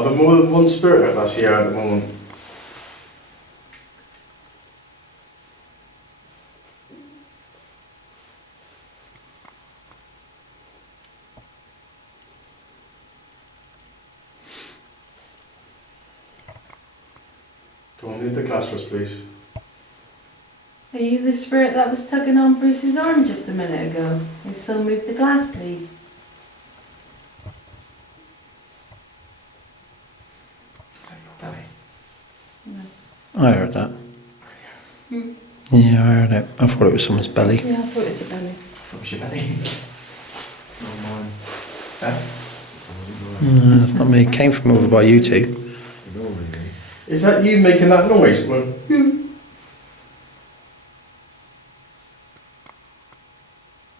Are there more than one spirit that's here at the moment? Don't need the glass for us, please. Are you the spirit that was tugging on Bruce's arm just a minute ago? Can someone move the glass, please? Is that your belly? No. I heard that. Yeah, I heard it. I thought it was someone's belly. Yeah, I thought it was a belly. I thought it was your belly. Not mine. Huh? No, it's not me. It came from over by you two. Is that you making that noise? Well,